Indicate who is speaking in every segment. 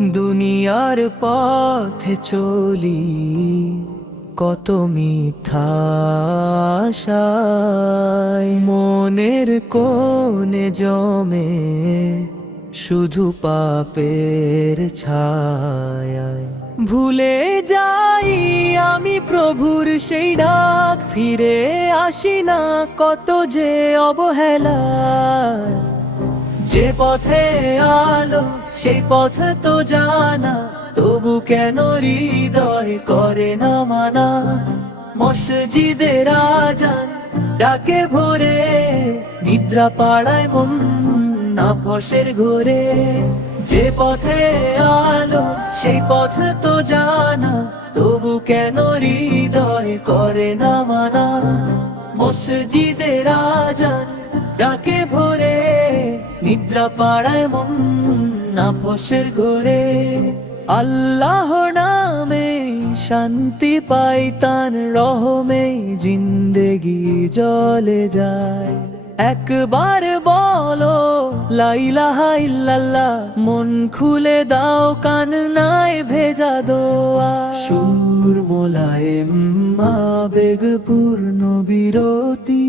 Speaker 1: দুনিয়ার পথে চলি, কত মিথ্যা আশায়। মনের কোণে জমে শুধু পাপের ছায় ভুলে যাই আমি প্রভুর সেই ডাক, ফিরে আসি না কত যে অবহেলা যে পথে আলো সেই পথ তো জানা, তবু কেন হৃদয় করে না মানা? মসজিদে রাজান ডাকে ভোরে, নিদ্রা পাড়ায় মন না ফসের ঘোরে। যে পথে আলো, সেই পথ তো জানা, তবু কেন হৃদয় করে না মানা? মসজিদে রাজান ডাকে ভোরে, নিদ্রা পাড়ায় মন না ফসের ঘোরে, আল্লাহ নামে শান্তি পাই তার রহমে জিন্দেগি জলে যায়। একবার বলো লাইলাহা ইল্লাল্লাহ, মন খুলে দাও কান নাই ভেজা দোয়া। সুর মোলায়েম আবেগ পূর্ণ বিরতি।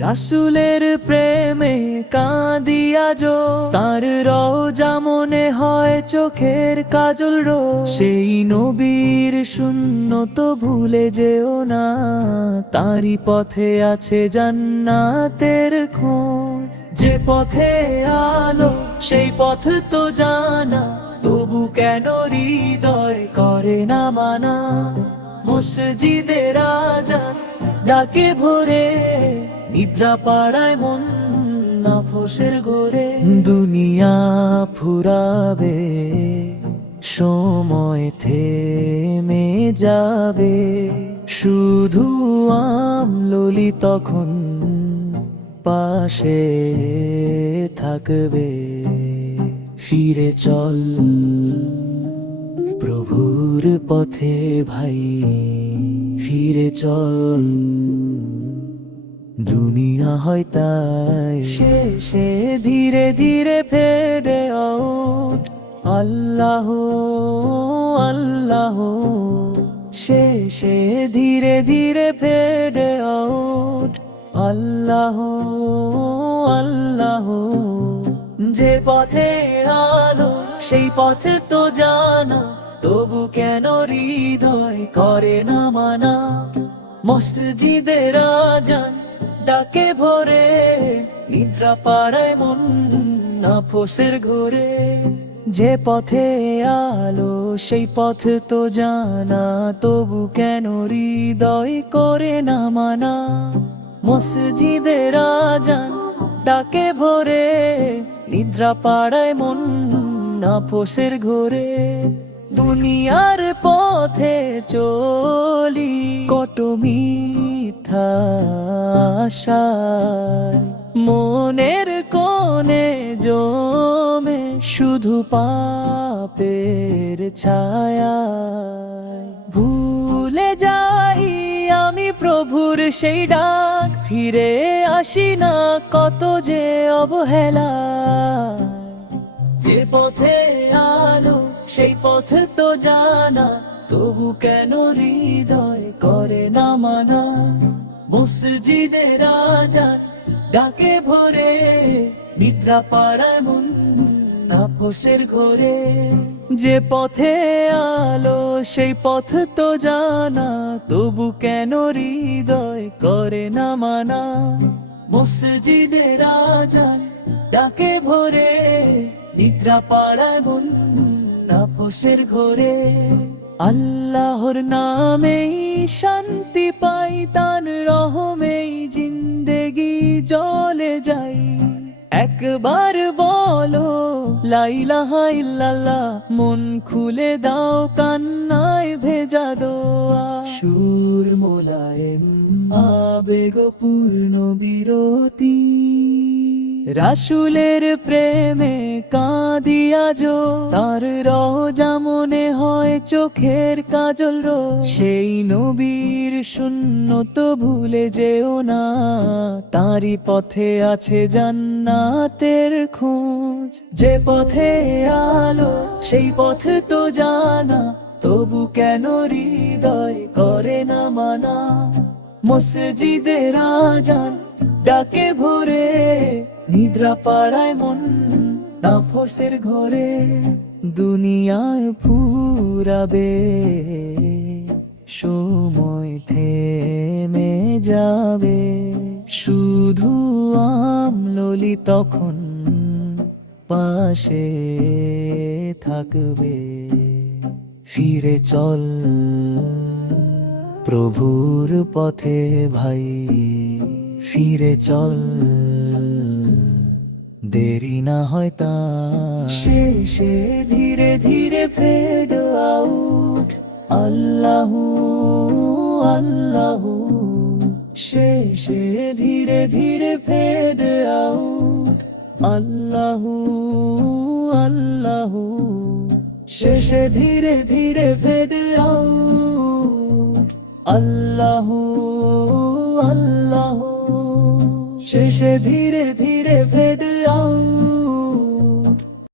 Speaker 1: রাসুলের প্রেমে কাঁদিয়া যো তার রওজা মনে হয় চোখের কাজল রো। সেই নবীর শূন্য তো ভুলে যেও না। তারই পথে আছে জান্নাতের খোঁজ। যে পথে আলো, সেই পথ তো জানা। তবু কেন হৃদয় করে না মানা? মসজিদে রাজান ডাকে ভোরে। নিদ্রা পাড়ায় মন না ফসের ঘোরে, দুনিয়া ফুরাবে, সময় থেমে যাবে। শুধু আমললি তখন পাশে থাকবে। ফিরে চল প্রভুর পথে ভাই, ফিরে চল দুনিয়া হয় তাই। শেষে ধীরে ধীরে ফেরে আউট আল্লাহ আল্লাহ। শেষে ধীরে ধীরে ফেরে আউট আল্লাহ আল্লাহ। যে পথে আলো, সেই পথে তো জানা। তবু কেন হৃদয় করে না মানা? মসজিদে রাজান ডাকে ভোরে, নিদ্রা পাড়ায় মন না ফোসের ঘোরে। যে পথে আলো, সেই পথ তো জানা, তবু কেন হৃদয় করে না মানা? মসজিদে রাজান ডাকে ভোরে, নিদ্রা পাড়ায় মন না ফোসের ঘোরে। দুনিয়ার পথে চলি। কত মিথ্যা মনের কোণে জমে শুধু পাপের ছায়া ভুলে যাই আমি প্রভুর সেই ডাক, ফিরে আসি না কত যে অবহেলা যে পথে আলো সেই পথ তো জানা, তবু কেন হৃদয় করে না মানা? মসজিদে রাজান ডাকে ভোরে নিদ্রা পাড়ায় মন না ফসের ঘোরে। যে পথে আলো, সেই পথ তো জানা, তবু কেন হৃদয় করে না মানা? মসজিদে রাজান ডাকে ভোরে নিদ্রা পাড়ায় মন না ফসের ঘোরে। আল্লাহর নামেই শান্তি পাই, তার রহমেই জিন্দেগি জলে যাই। একবার বলো লাইলাহা ইল্লাল্লাহ, মন খুলে দাও, কান্নায় ভেজা দোয়া। সুর মোলায়েম আবেগ পূর্ণ বিরতি। রাসুলের প্রেমে কাঁদিয়া যো তার রোজা মনে হয় চোখের কাজল রো। সেই নবীর শূন্য তো ভুলে যেও না। তারই পথে আছে জান্নাতের খোঁজ। যে পথে আলো, সেই পথ তো জানা। তবু কেন হৃদয় করে না মানা? মসজিদে রাজান ডাকে ভোরে। নিদ্রা পাড়ায় মন তাপসের ঘরে দুনিয়ায় ফুরাবে। সময় থেমে যাবে। শুধু আমললি তখন পাশে থাকবে। ফিরে চল প্রভুর পথে ভাই, ফিরে চল। দেরি না হয় তা। শেষে ধীরে ধীরে ফেড আউট আল্লাহু আল্লাহু। শেষে ধীরে ধীরে ফেড আউট আল্লাহু আল্লাহু। শেষে ধীরে ধীরে ফেড আউট আল্লাহু আল্লাহু। শেষে ধীরে ধীরে ফেড আউট